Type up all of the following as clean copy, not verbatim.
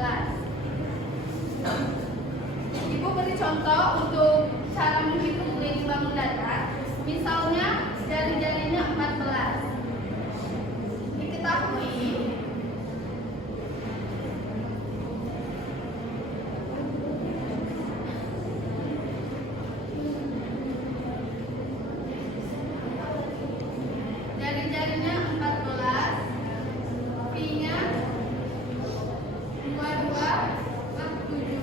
14. Ibu beri contoh untuk cara menghitung link bangun datar. Misalnya jari-jarinya 14. Diketahui jari-jarinya 14, pi-nya 22/7.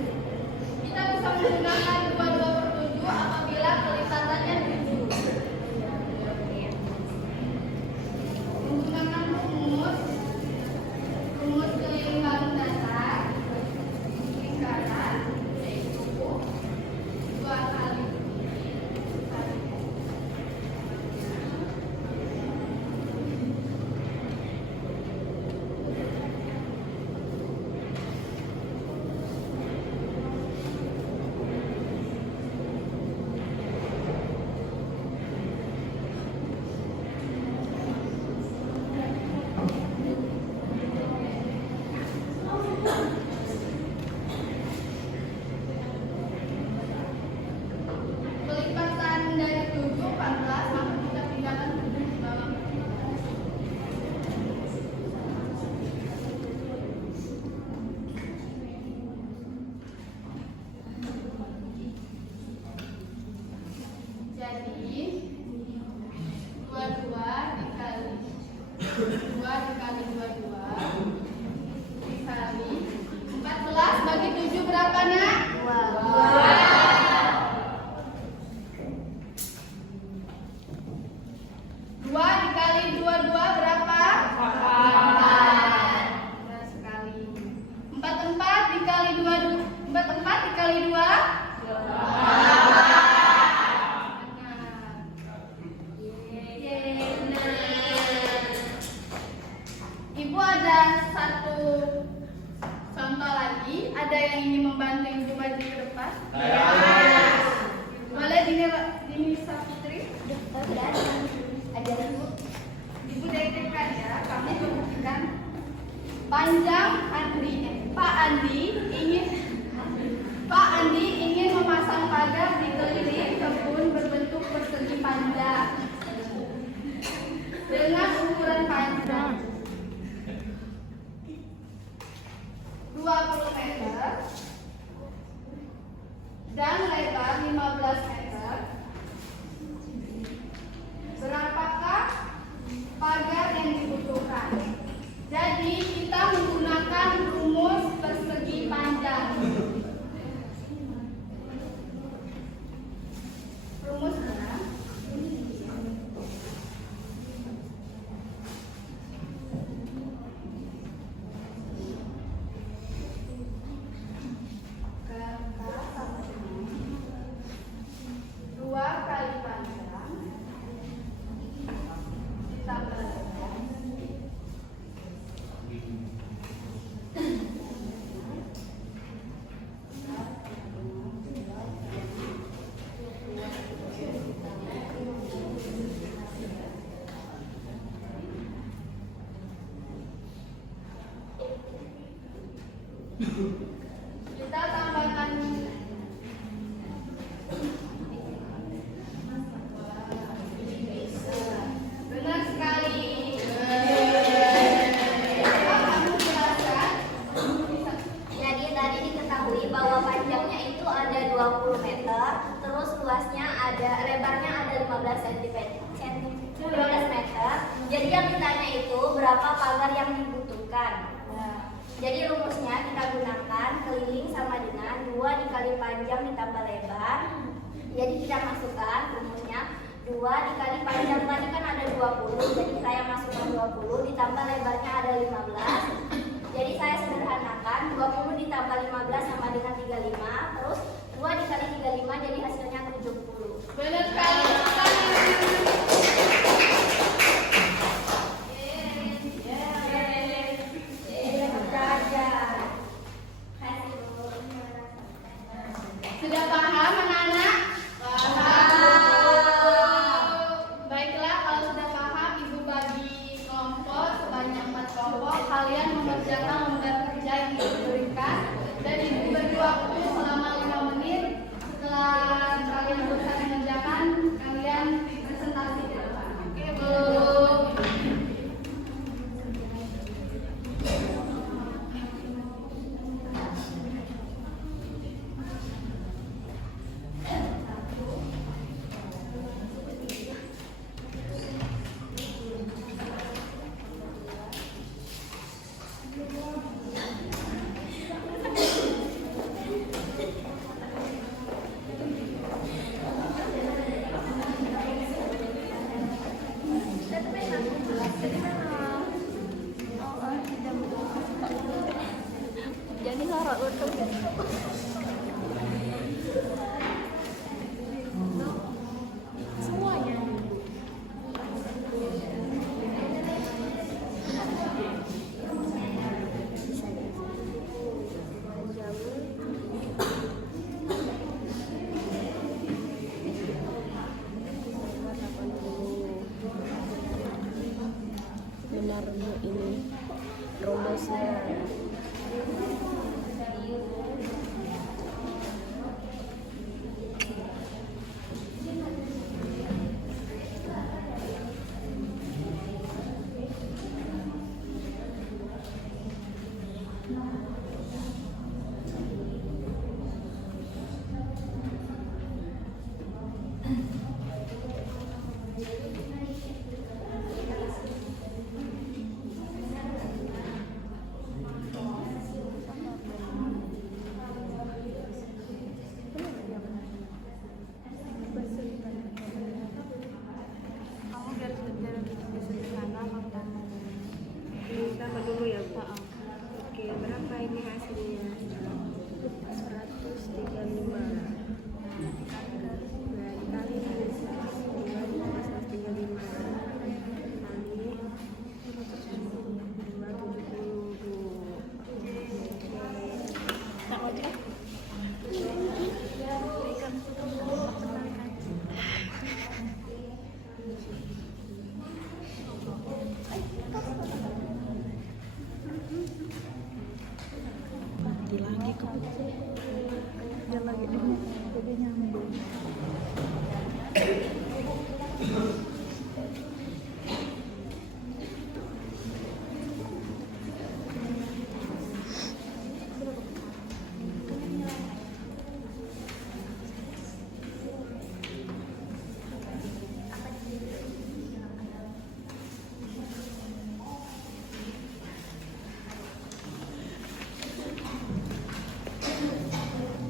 Kita bisa menggunakan 22/7 apabila kelipatannya 7. Menggunakan rumus keliling bangun datar lingkaran, yaitu 2 kali pelipatan dari 7 14, maka kita pindahkan 7 ke bawah. Jadi 22 dikali 14 bagi 7 berapa, Nak? 2 dikali 22 berapa? 4. Benar sekali. 44 dikali 2 benar. Ibu ada satu contoh lagi. Ada yang ingin membantu Ibu maju ke depan? Boleh Dinisa Putri? Ada Ibu. Ibu dari TK ya. Kami membuktikan Pak Andi ingin memasang pagar di keliling kebun berbentuk persegi panjang dengan ukuran panjang 20 meter dan lebar 15 meter. Berapakah pagar yang dibutuhkan? Jadi kita menggunakan rumus persegi panjang. Rumusnya kita tambahkan benar sekali. Jadi tadi diketahui bahwa panjangnya itu ada 20 meter, terus luasnya lebarnya ada 15 meter. Jadi yang ditanya itu berapa pagar yang dibutuhkan. Jadi rumusnya kita gunakan keliling sama dengan 2 dikali panjang ditambah lebar. Jadi kita masukkan rumusnya 2 dikali panjang tadi kan ada 20. Jadi saya masukkan 20 ditambah lebarnya ada 15. Jadi saya sederhanakan 20 ditambah 15 sama dengan 35. Terus 2 dikali 35 jadi hasilnya 70. Benar sekali. Sudah paham anak-anak? Baiklah, kalau sudah paham, Ibu bagi kelompok sebanyak 4 kelompok. Kalian benarnya ini rumusnya. Tambah dulu ya Bu. Oke, berapa ini hasilnya? 135. Nah, dikali 135 kali 270 Bu. Lagi kok dia lagi jadi nyambung.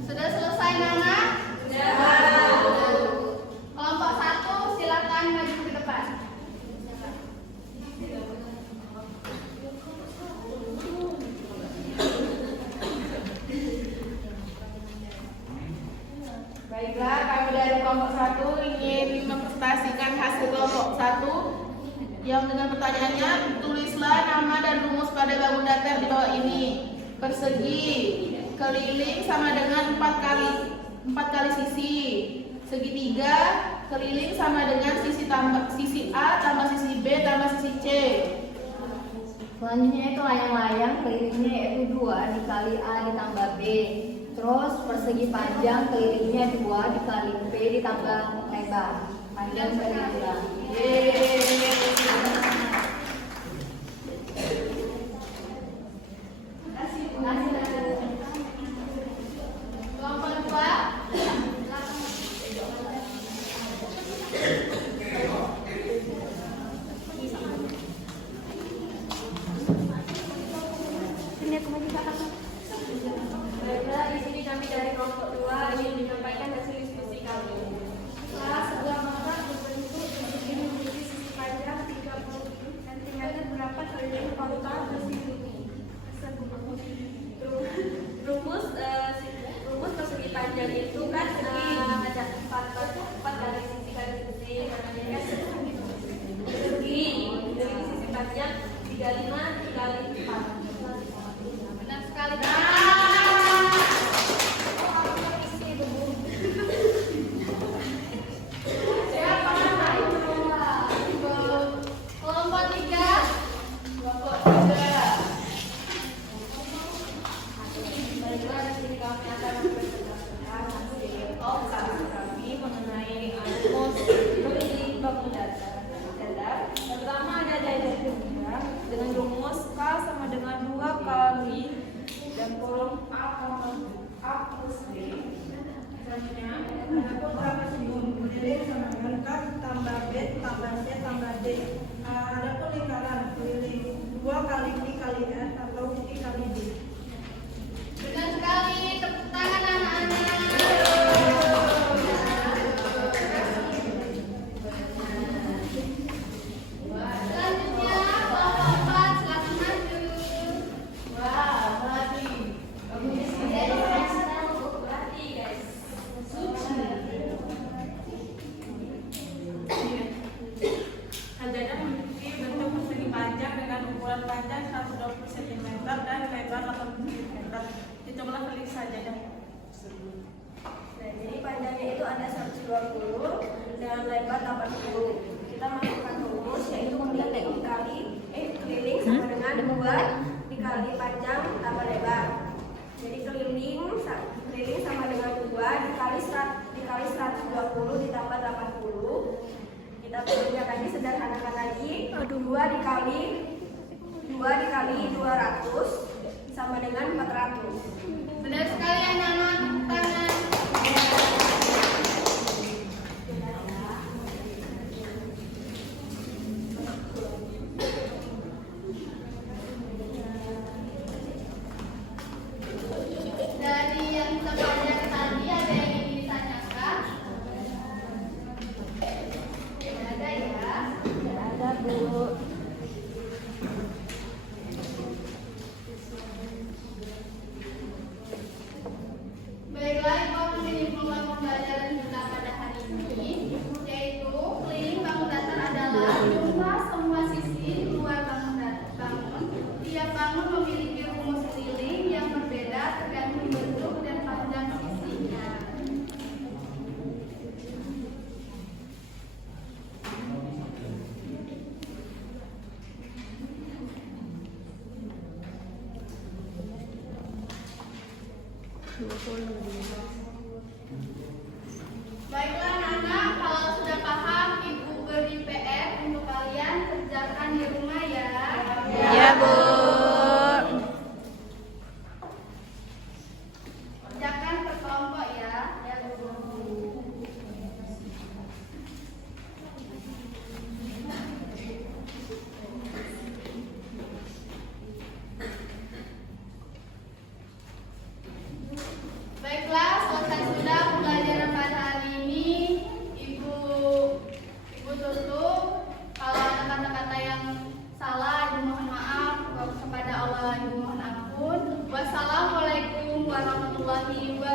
Sudah selesai Nana? Sudah. Kelompok 1 silakan maju ke depan. Baiklah, kami dari kelompok 1 ingin mempresentasikan hasil kelompok 1 yang dengan pertanyaannya, tulislah nama dan rumus pada bangun datar di bawah ini. Persegi keliling sama dengan 4 kali sisi. Segitiga keliling sama dengan sisi A tambah sisi B tambah sisi C. Selanjutnya itu layang-layang kelilingnya yaitu 2 dikali A ditambah B. Terus persegi panjang kelilingnya 2 dikali B ditambah lebar. Panjang kali 2. Kelompok 2 Baiklah, di sini kami dari kelompok 2 ingin menyampaikan hasil diskusi kami. Setelah sebuah mata berbentuk segini memiliki sisi panjang 30 cm berapa keliling pauta bersegi. Rumus persegi panjang itu kan ada 4 kali sisi namanya kan persegi dari sisi panjang 35 dikali 4. benar sekali. Siapa namanya? Kelompok 3. Baiklah, di sini kami akan mempresentasikan hasil observasi kami mengenai rumus keliling bangun datar. Pertama ada diagram kedua dengan rumus K sama dengan 2 kali dan kolom A plus B. Selanjutnya ada beberapa simbol keliling sama dengan K tambah B tambah C tambah D. Ada pun lingkaran keliling 2 kali I kali N atau I kali D. Benar sekali, tepuk tangan anak-anak. Selanjutnya kelompok 4 silakan maju. Wah, maju. Bagus. sajadah tersebut. Nah, jadi panjangnya itu ada 120 dengan lebar 80. Kita masukkan rumus yaitu keliling sama dengan 2 dikali panjang tambah lebar. Jadi keliling sama dengan 2 dikali 120 ditambah 80. Kita kerjakan lagi, sederhanakan lagi. 2 dikali 200 sama dengan 400. Benar sekali anak-anak, tangan. Dari yang kita pelajari tadi ada yang ingin ditanyakan? Tidak ada ya? Tidak ada, Bu. Baiklah, itu akan menyimpulkan pembelajaran kita pada hari ini, yaitu keliling bangun datar adalah jumlah semua sisi luar bangun. Tiap bangun memiliki rumus keliling yang berbeda tergantung bentuk dan panjang sisinya. Baiklah anak-anak, kalau sudah paham, Ibu beri PR untuk kalian kerjakan di rumah ya. Ya, Bu. Kerjakan per kelompok ya. Ya, Bu. Baiklah, selesai sudah pembelajaran pada hari ini. Ibu tutup. Kalau ada kata-kata yang salah, Ibu mohon maaf. Kepada Allah, Ibu mohon ampun. Wassalamualaikum warahmatullahi wabarakatuh.